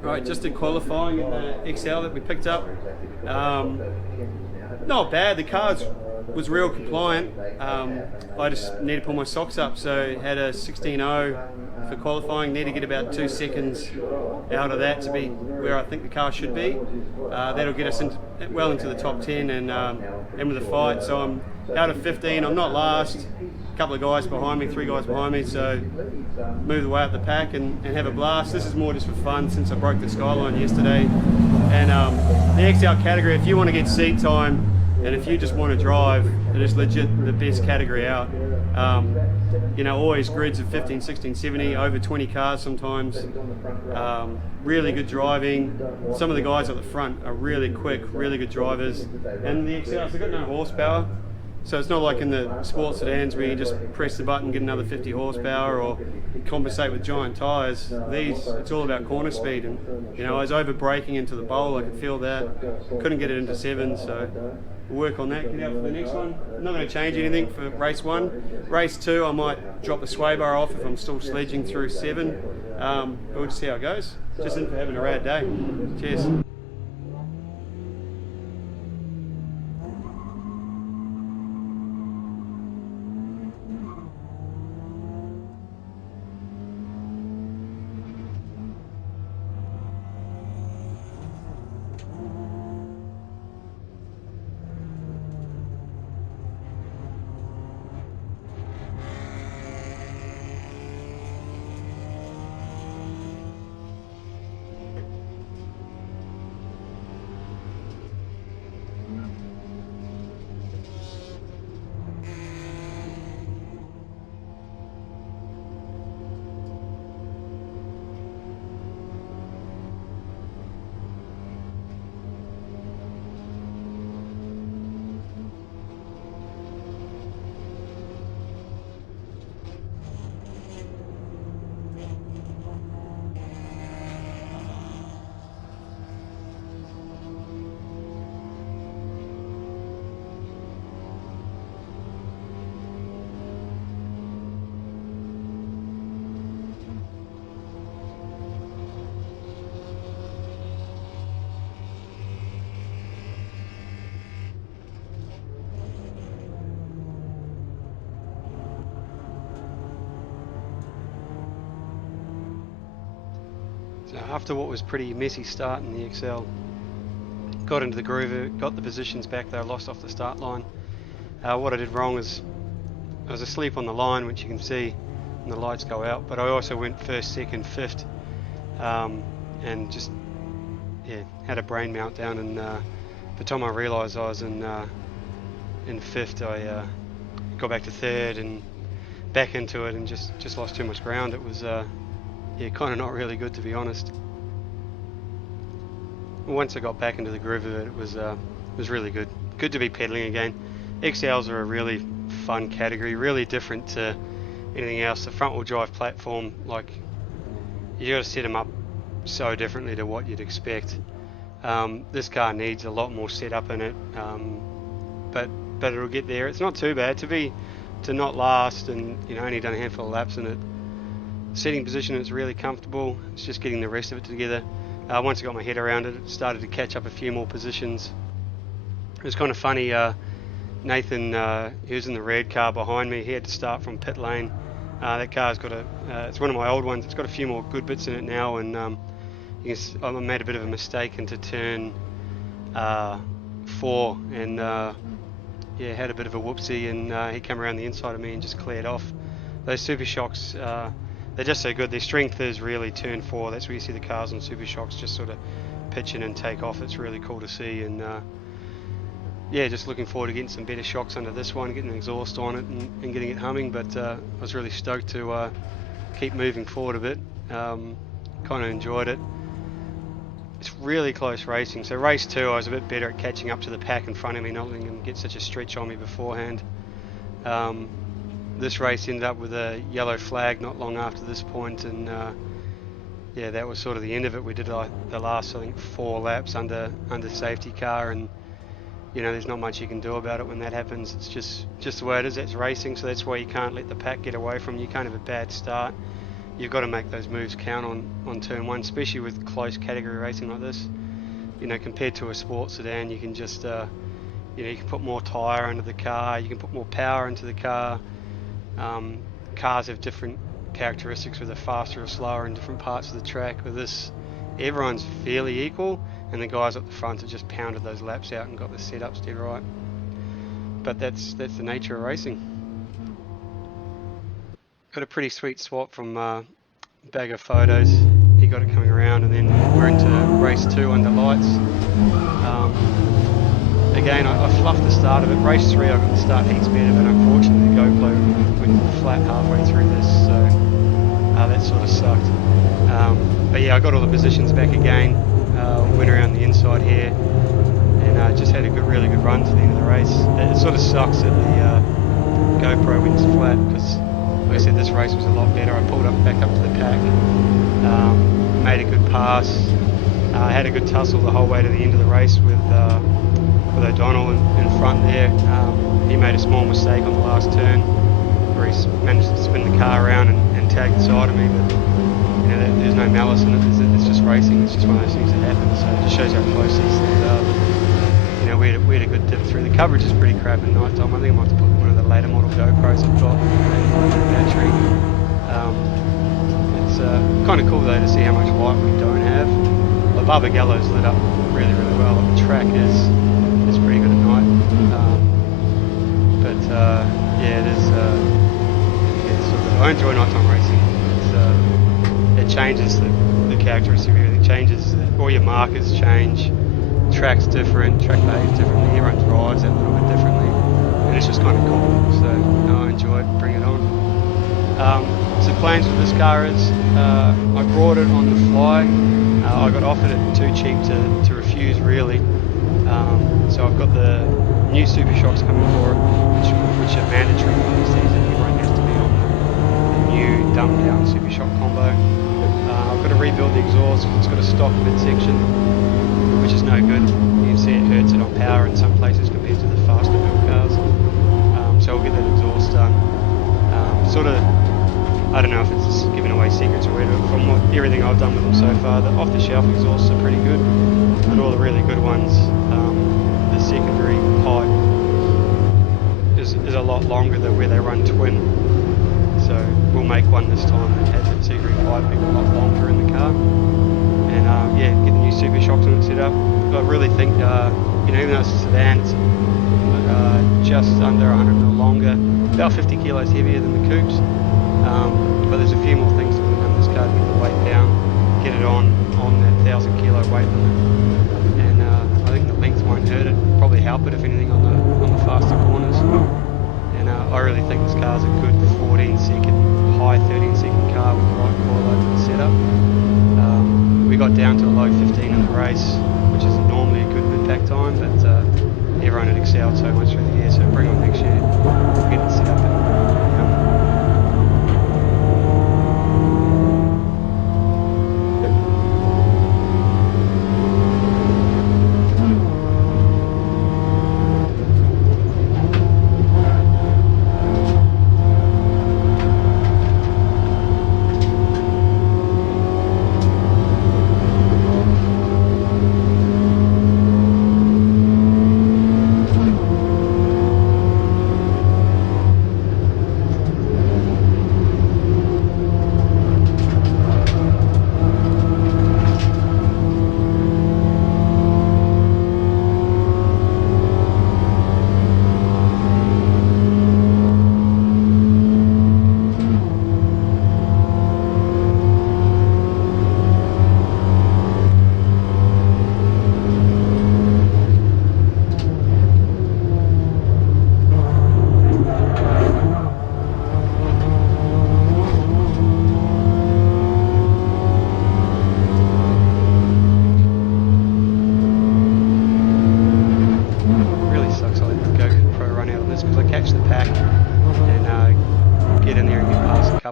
Right, just in qualifying in the XL that we picked up. Not bad, the car was real compliant. I just need to pull my socks up, so had a 16.0 for qualifying, need to get about 2 seconds out of that to be where I think the car should be. That'll get us well into the top 10 and in with the fight. So I'm out of 15, I'm not last. A couple of guys behind me, 3 guys behind me, so move the way up the pack and have a blast. This is more just for fun since I broke the skyline yesterday. And the XL category, if you want to get seat time and if you just want to drive, it is legit the best category out. You know, always grids of 15, 16, 70, over 20 cars sometimes. Really good driving. Some of the guys at the front are really quick, really good drivers. And the XLs, they've got no horsepower. So it's not like in the sports sedans where you just press the button, get another 50 horsepower or compensate with giant tyres. These, it's all about corner speed. And, you know, I was over braking into the bowl, I could feel that. Couldn't get it into 7, so we'll work on that, get out for the next one. I'm not going to change anything for race 1. Race 2, I might drop the sway bar off if I'm still sledging through 7. But we'll just see how it goes. Just in for having a rad day. Cheers. So after what was pretty messy start in the XL, got into the groove, got the positions back that I lost off the start line. What I did wrong is I was asleep on the line, which you can see when the lights go out, but I also went first, second, fifth, and just had a brain meltdown. And by the time I realised I was in fifth, I got back to third and back into it and just lost too much ground. It was kind of not really good, to be honest. Once I got back into the groove of it, it was really good. Good to be pedaling again. XLs are a really fun category, really different to anything else. The front wheel drive platform, like, you got to set them up so differently to what you'd expect. This car needs a lot more setup in it, but it'll get there. It's not too bad to not last, and only done a handful of laps in it. Seating position is really comfortable. It's just getting the rest of it together. Once I got my head around it, it started to catch up a few more positions. It was kind of funny. Nathan, he was in the red car behind me. He had to start from pit lane. That car's got it's one of my old ones. It's got a few more good bits in it now, and I made a bit of a mistake into turn 4, and had a bit of a whoopsie, and he came around the inside of me and just cleared off. Those Super Shocks, they're just so good. Their strength is really turn 4. That's where you see the cars on Super Shocks just sort of pitch in and take off. It's really cool to see, and just looking forward to getting some better shocks under this one, getting an exhaust on it and getting it humming. But I was really stoked to keep moving forward a bit. Kind of enjoyed it. It's really close racing. So race 2, I was a bit better at catching up to the pack in front of me, not letting them get such a stretch on me beforehand. This race ended up with a yellow flag not long after this point, and that was sort of the end of it. We did the last, I think, 4 laps under safety car, and there's not much you can do about it when that happens. It's just the way it is. That's racing, so that's why you can't let the pack get away from you. You can't have a bad start. you've got to make those moves count on turn one, especially with close category racing like this. You know, compared to a sports sedan, you can just you know, you can put more tyre into the car, you can put more power into the car. Cars have different characteristics, whether faster or slower in different parts of the track. With this, everyone's fairly equal, and the guys at the front have just pounded those laps out and got the setups dead right. But that's the nature of racing. Got a pretty sweet swap from Bag of Photos. He got it coming around, and then we're into race 2 under lights. Again, I fluffed the start of it. Race 3 I got the start heaps better, but unfortunately the GoPro went flat halfway through this, so that sort of sucked. But yeah, I got all the positions back again, went around the inside here, and just had a really good run to the end of the race. It sort of sucks that the GoPro went flat, because like I said, this race was a lot better. I pulled back up to the pack, made a good pass, had a good tussle the whole way to the end of the race with O'Donnell in front there. He made a small mistake on the last turn where he managed to spin the car around and tag the side of me, but you know, there's no malice in it. It's just racing. It's just one of those things that happen. So it just shows how close these things are. But, you know, we had a good dip through. The coverage is pretty crap at night time. I think I might have to put one of the later model GoPros I've got in the battery. It's kind of cool though to see how much light we don't have. The Barbagallo's lit up really well. The track is pretty good at night. Yeah, it is. I enjoy nighttime racing. It changes the characteristics of everything. Changes, all your markers change. Track's different. Track behaves differently. Everyone drives that a little bit differently, and it's just kind of cool. So I enjoy it. Bring it on. So plans with this car is I brought it on the fly. I got offered it too cheap to refuse, really. So I've got the new Super Shocks coming for it, which are mandatory for these things. Everyone has to be on the new dumbed down Super Shock combo. I've got to rebuild the exhaust because it's got a stock midsection, which is no good. You can see it hurts it on power in some places compared to the faster built cars. So I'll get that exhaust done. I don't know if it's giving away secrets or whatever. From everything I've done with them so far, the off-the-shelf exhausts are pretty good, but all the really good ones, the secondary pipe is a lot longer than where they run twin. So we'll make one this time that has that secondary pipe being a lot longer in the car, and yeah, get the new Super Shocks on it set up. I really think, you know, even though it's a sedan, it's just under 100mm longer, about 50 kilos heavier than the coupes. But there's a few more things to put on this car to get the weight down, get it on that 1,000 kilo weight limit, and I think the length won't hurt it. Probably help it if anything on the faster corners. And I really think this car's a good 14-second, high 13-second car with the right coilover setup. We got down to a low 15 in the race, which is normally a good mid-pack time, but everyone had excelled so much through the year, so bring on next year, we'll get it set up.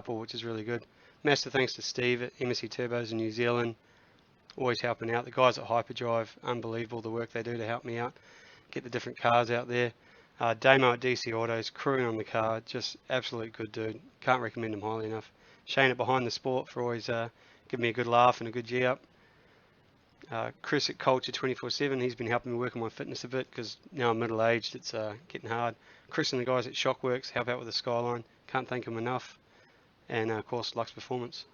Which is really good. Massive thanks to Steve at MSC Turbos in New Zealand, always helping out. The guys at Hyperdrive, unbelievable the work they do to help me out, get the different cars out there. Damo at DC Autos, crewing on the car, just absolute good dude. Can't recommend him highly enough. Shane at Behind the Sport for always giving me a good laugh and a good G up. Chris at Culture 24/7, he's been helping me work on my fitness a bit because now I'm middle aged, it's getting hard. Chris and the guys at Shockworks help out with the Skyline, can't thank them enough. And of course Lux Performance.